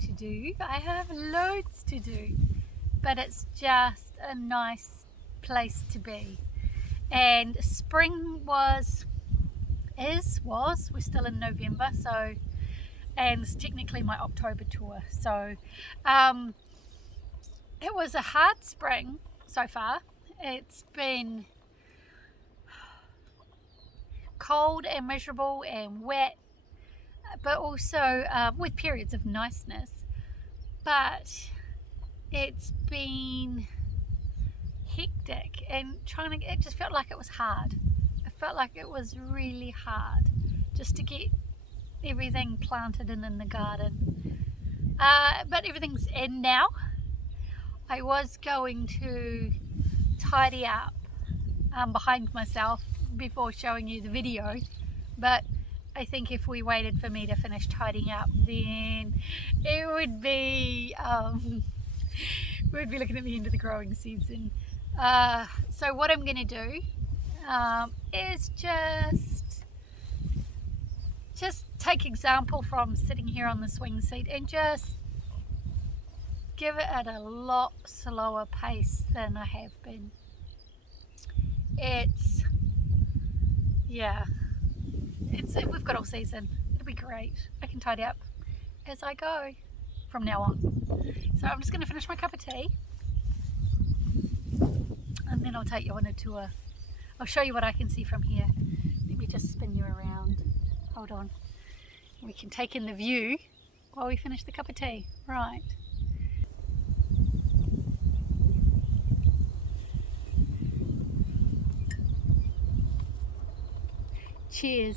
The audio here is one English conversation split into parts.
to do. I have loads to do, but it's just a nice place to be. And spring we're still in November, so, and it's technically my October tour, so it was a hard spring so far. It's been cold and miserable and wet, but also with periods of niceness, but it's been hectic and it just felt like it was hard. It felt like it was really hard just to get everything planted in the garden, but everything's in now. I was going to tidy up behind myself before showing you the video, but I think if we waited for me to finish tidying up, then it would be we'd be looking at the end of the growing season. So what I'm going to do is just take example from sitting here on the swing seat and just give it at a lot slower pace than I have been. We've got all season. It'll be great. I can tidy up as I go from now on. So I'm just going to finish my cup of tea and then I'll take you on a tour. I'll show you what I can see from here. Let me just spin you around. Hold on. We can take in the view while we finish the cup of tea. Right. Cheers.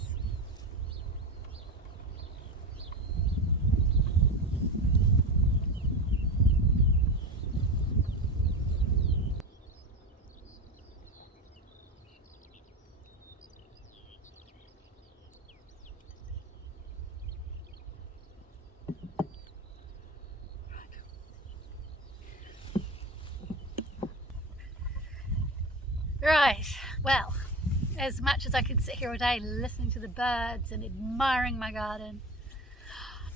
Right, well, as much as I could sit here all day listening to the birds and admiring my garden,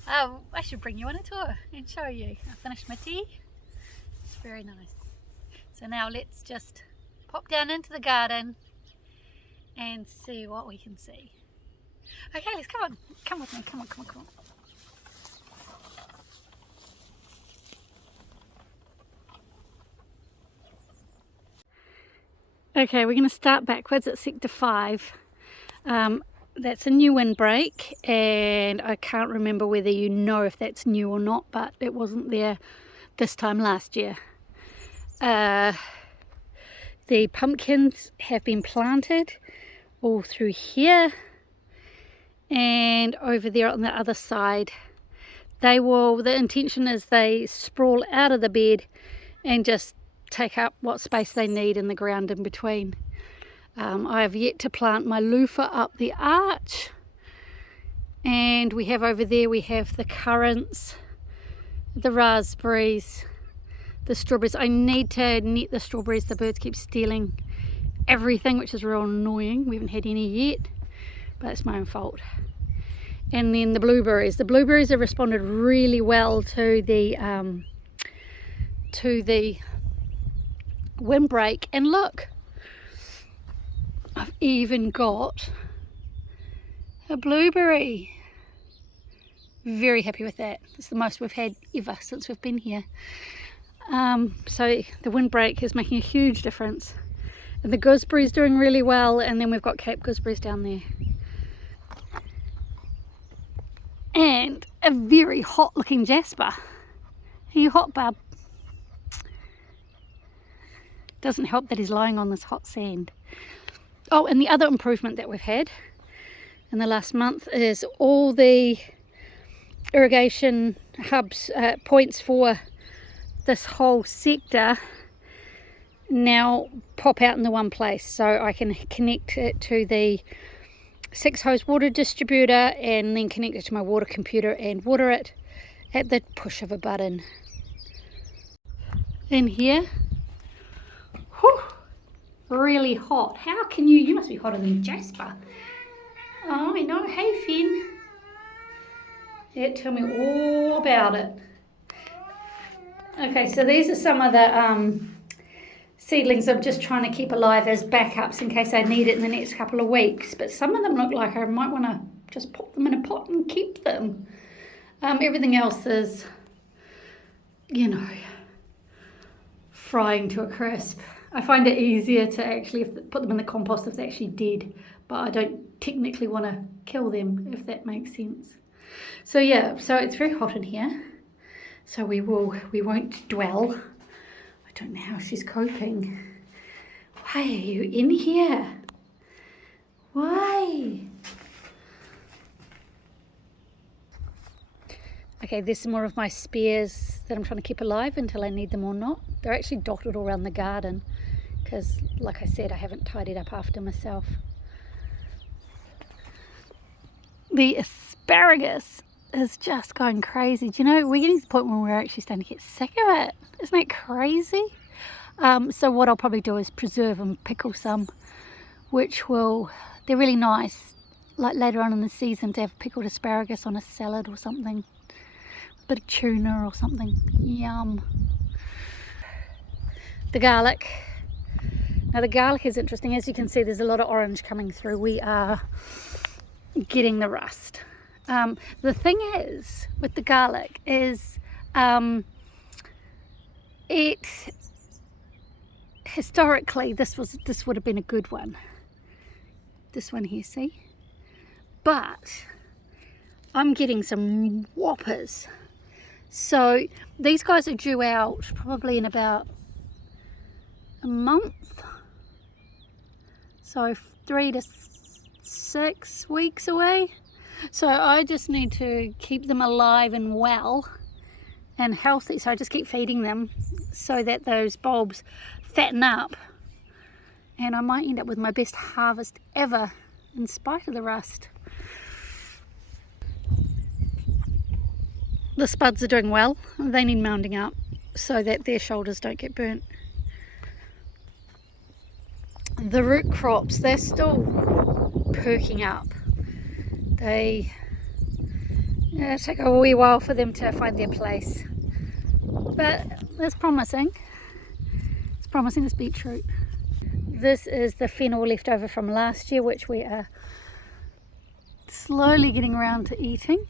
I should bring you on a tour and show you. I finished my tea. It's very nice. So now let's just pop down into the garden and see what we can see. Okay, let's come with me, come on. Okay, we're going to start backwards at sector 5. That's a new windbreak, and I can't remember whether you know if that's new or not, but it wasn't there this time last year. The pumpkins have been planted all through here and over there on the other side. The intention is they sprawl out of the bed and just take up what space they need in the ground in between. I have yet to plant my loofah up the arch, and we have over there, we have the currants, the raspberries, the strawberries. I need to net the strawberries. The birds keep stealing everything, which is real annoying. We haven't had any yet, but it's my own fault. And then the blueberries. The blueberries have responded really well to the windbreak, and look, I've even got a blueberry. Very happy with that. It's the most we've had ever since we've been here. So the windbreak is making a huge difference, and the gooseberry's doing really well, and then we've got Cape gooseberries down there, and a very hot looking jasper. Are you hot, bub? Doesn't help that he's lying on this hot sand. Oh, and the other improvement that we've had in the last month is all the irrigation hubs, points for this whole sector now pop out in the one place, so I can connect it to the 6-hose water distributor and then connect it to my water computer and water it at the push of a button. In here, whew, really hot. How can you must be hotter than Jasper. Oh, I know. Hey, Finn. Yeah, tell me all about it. Okay, so these are some of the seedlings I'm just trying to keep alive as backups in case I need it in the next couple of weeks. But some of them look like I might want to just pop them in a pot and keep them. Everything else is, you know, frying to a crisp. I find it easier to actually put them in the compost if they're actually dead, but I don't technically want to kill them, if that makes sense. So yeah, so it's very hot in here, so we won't dwell. I don't know how she's coping. Why are you in here? Why? Okay, there's some more of my spears that I'm trying to keep alive until I need them or not. They're actually dotted all around the garden because, like I said, I haven't tidied up after myself. The asparagus is just going crazy. Do you know, we're getting to the point where we're actually starting to get sick of it. Isn't that crazy? So what I'll probably do is preserve and pickle some, they're really nice, like later on in the season to have pickled asparagus on a salad or something. Bit of tuna or something. Yum. The garlic. Now the garlic is interesting. As you can see, there's a lot of orange coming through. We are getting the rust. The thing is with the garlic is it historically this would have been a good one. This one here, see? But I'm getting some whoppers. So these guys are due out probably in about a month, so 3 to 6 weeks away. So I just need to keep them alive and well and healthy, so I just keep feeding them so that those bulbs fatten up, and I might end up with my best harvest ever in spite of the rust. The spuds are doing well. They need mounding up so that their shoulders don't get burnt. The root crops, they're still perking up. They take a wee while for them to find their place. But it's promising. It's promising, this beetroot. This is the fennel left over from last year, which we are slowly getting around to eating.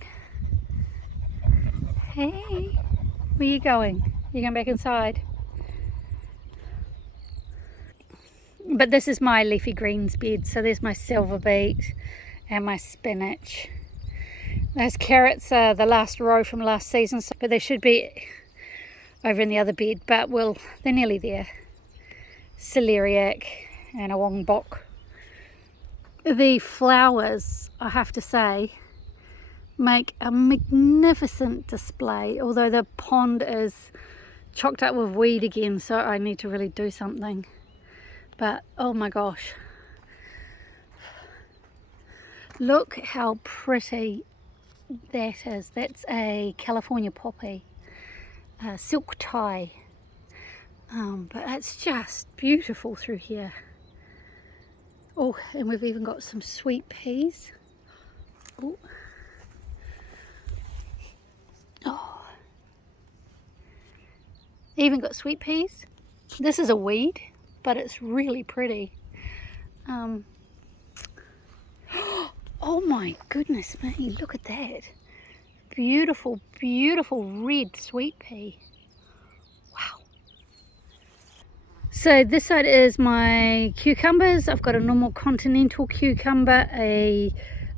Hey, where are you going? You're going back inside? But this is my leafy greens bed. So there's my silver beet and my spinach. Those carrots are the last row from last season, but they should be over in the other bed, but they're nearly there. Celeriac and a wongbok. The flowers, I have to say, make a magnificent display, although the pond is chocked up with weed again, so I need to really do something. But oh my gosh, look how pretty that is. That's a California poppy, silk tie, but it's just beautiful through here. Oh, and we've even got some sweet peas. Oh. Oh, even got sweet peas. This is a weed, but it's really pretty. Oh my goodness me, look at that. Beautiful, beautiful red sweet pea. Wow. So this side is my cucumbers. I've got a normal continental cucumber, a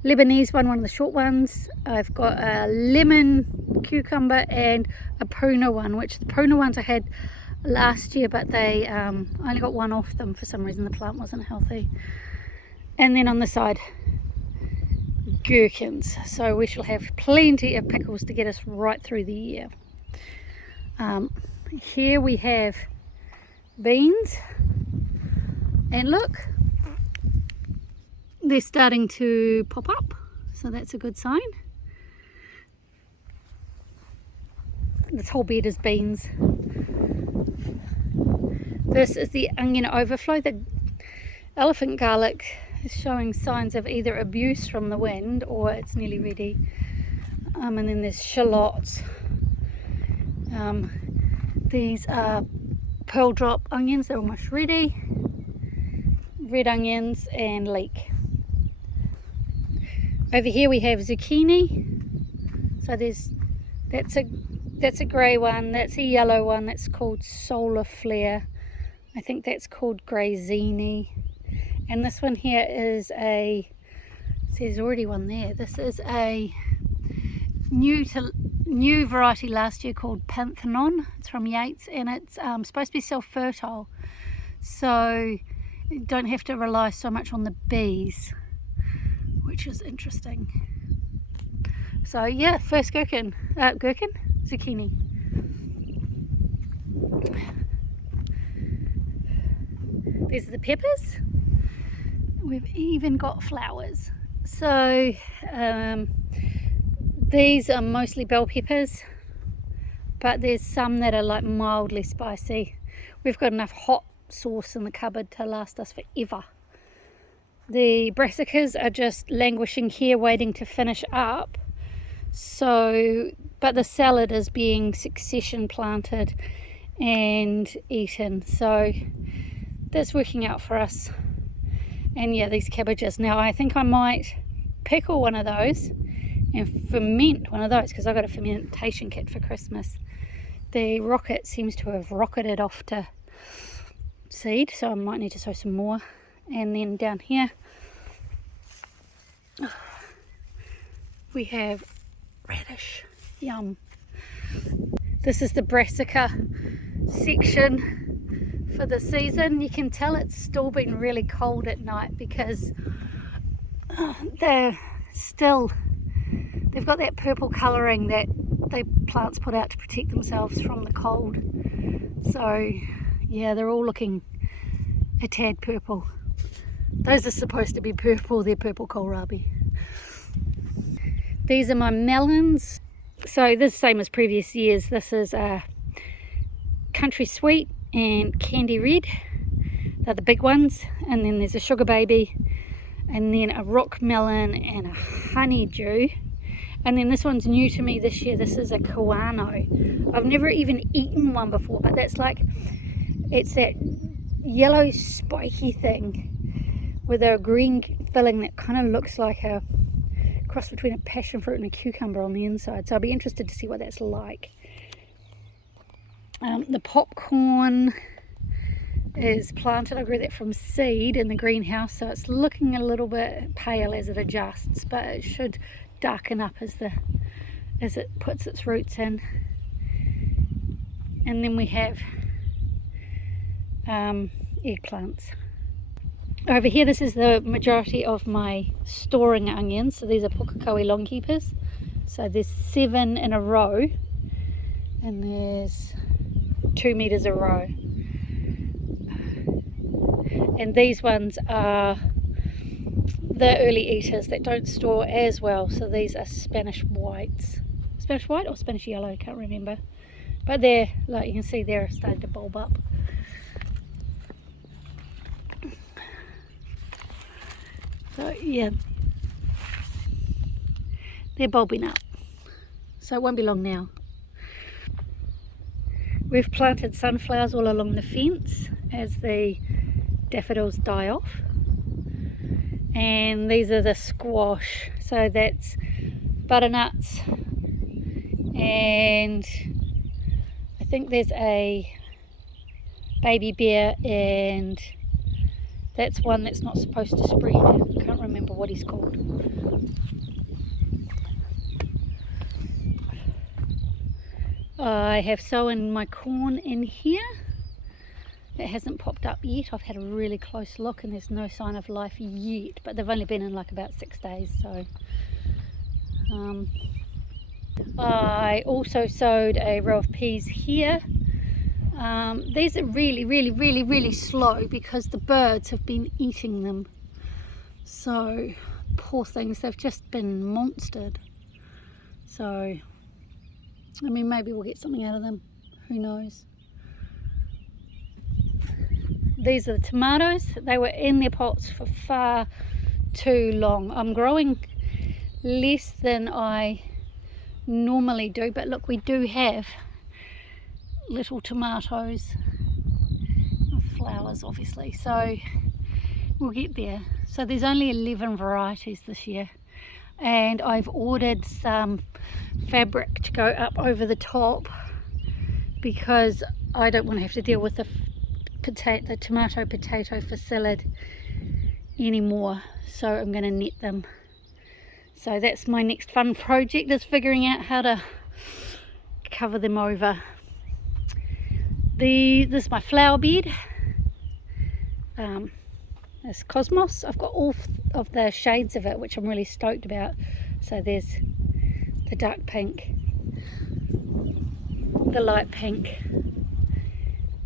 Lebanese one of the short ones. I've got a lemon cucumber and a Puna one, which the Puna ones I had last year, but they I only got one off them for some reason. The plant wasn't healthy. And then on the side, gherkins. So we shall have plenty of pickles to get us right through the year. Here we have beans, and look, they're starting to pop up, so that's a good sign. This whole bed is beans. This is the onion overflow. The elephant garlic is showing signs of either abuse from the wind or it's nearly ready. And then there's shallots. These are pearl drop onions, they're almost ready. Red onions and leek. Over here we have zucchini. So that's a grey one, that's a yellow one, that's called solar flare. I think that's called grey zini. And this one here is there's already one there. This is a new variety last year called Pantheon. It's from Yates, and it's supposed to be self-fertile, so you don't have to rely so much on the bees, which is interesting. So yeah, first zucchini. These are the peppers. We've even got flowers. So these are mostly bell peppers, but there's some that are like mildly spicy. We've got enough hot sauce in the cupboard to last us forever. The brassicas are just languishing here waiting to finish up. So, but the salad is being succession planted and eaten, so that's working out for us. And yeah, these cabbages. Now I think I might pickle one of those and ferment one of those, because I got a fermentation kit for Christmas. The rocket seems to have rocketed off to seed, so I might need to sow some more. And then down here we have radish. Yum. This is the Brassica section for the season. You can tell it's still been really cold at night because they've got that purple colouring that the plants put out to protect themselves from the cold. So yeah, they're all looking a tad purple. Those are supposed to be purple, they're purple kohlrabi. These are my melons. So this is the same as previous years. This is a country sweet and candy red. They're the big ones. And then there's a sugar baby, and then a rock melon and a honeydew. And then this one's new to me this year. This is a kawano. I've never even eaten one before, but that's like, it's that yellow spiky thing with a green filling that kind of looks like a cross between a passion fruit and a cucumber on the inside. So I'll be interested to see what that's like. The popcorn is planted. I grew that from seed in the greenhouse, so it's looking a little bit pale as it adjusts, but it should darken up as it puts its roots in. And then we have eggplants. Over here, this is the majority of my storing onions. So these are pukekohe long keepers. So there's 7 in a row, and there's 2 meters a row. And these ones are the early eaters that don't store as well. So these are Spanish whites. Spanish white or Spanish yellow, I can't remember. But they're, like you can see, they're starting to bulb up. So yeah, they're bulbing up, so it won't be long now. We've planted sunflowers all along the fence as the daffodils die off, and these are the squash. So that's butternuts, and I think there's a baby bear, and that's one that's not supposed to spread. I can't remember what he's called. I have sown my corn in here. It hasn't popped up yet. I've had a really close look and there's no sign of life yet, but they've only been in like about 6 days. So I also sowed a row of peas here. These are really slow because the birds have been eating them. So poor things, they've just been monstered. So I mean, maybe we'll get something out of them, who knows. These are the tomatoes. They were in their pots for far too long. I'm growing less than I normally do, but look, we do have little tomatoes and flowers obviously, so we'll get there. So there's only 11 varieties this year, and I've ordered some fabric to go up over the top because I don't want to have to deal with the tomato potato facade anymore, so I'm going to net them. So that's my next fun project, is figuring out how to cover them over. This is my flower bed. This Cosmos. I've got all of the shades of it, which I'm really stoked about. So there's the dark pink, the light pink,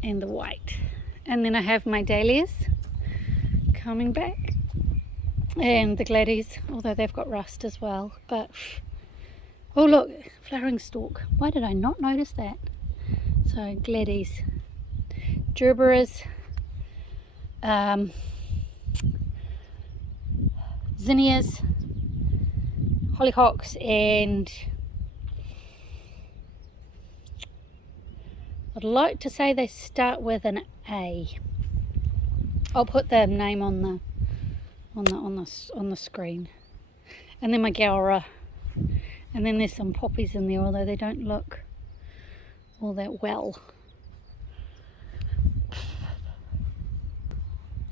and the white. And then I have my dahlias coming back, and the gladdies, although they've got rust as well. But oh look, flowering stalk. Why did I not notice that? So gladdies, gerberas, zinnias, hollyhocks, and I'd like to say they start with an A. I'll put the name on the screen. And then my gaura, and then there's some poppies in there, although they don't look all that well.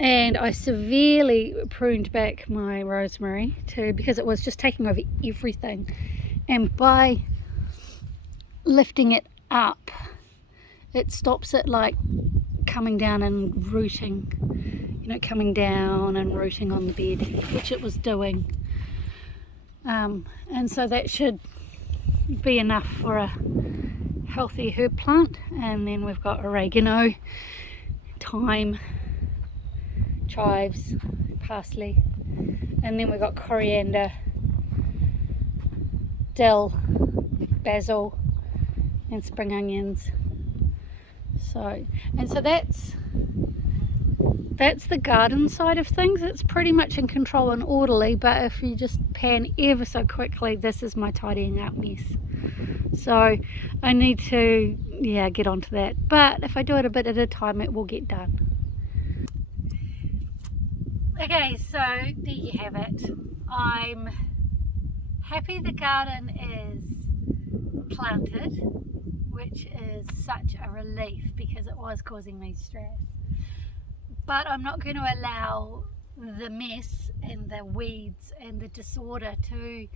And I severely pruned back my rosemary too, because it was just taking over everything. And by lifting it up, it stops it like coming down and rooting, you know, coming down and rooting on the bed, which it was doing. And so that should be enough for a healthy herb plant. And then we've got oregano, thyme, chives, parsley, and then we've got coriander, dill, basil, and spring onions. So that's the garden side of things. It's pretty much in control and orderly, but if you just pan ever so quickly, this is my tidying up mess. So I need to get onto that, but if I do it a bit at a time, it will get done. Okay, so there you have it. I'm happy the garden is planted, which is such a relief because it was causing me stress. But I'm not going to allow the mess and the weeds and the disorder to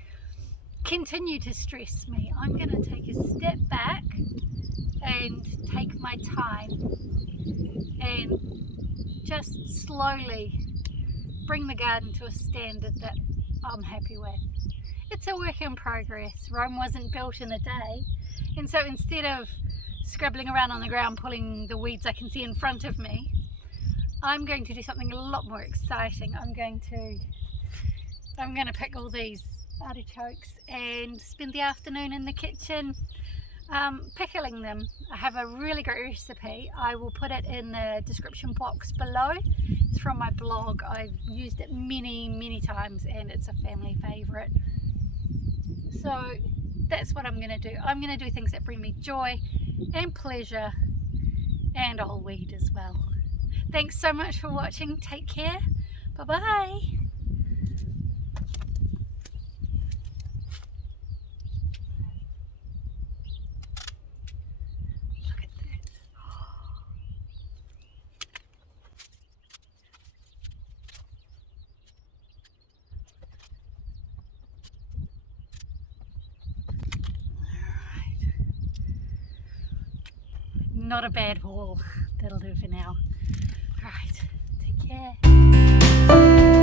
continue to stress me. I'm going to take a step back and take my time and just slowly bring the garden to a standard that I'm happy with. It's a work in progress. Rome wasn't built in a day, and so instead of scrabbling around on the ground pulling the weeds I can see in front of me, I'm going to do something a lot more exciting. I'm going to pick all these artichokes and spend the afternoon in the kitchen pickling them. I have a really great recipe. I will put it in the description box below. It's from my blog. I've used it many times and it's a family favourite. So that's what I'm going to do. I'm going to do things that bring me joy and pleasure, and I'll weed as well. Thanks so much for watching. Take care. Bye bye. Not a bad haul. That'll do for now. Alright, take care.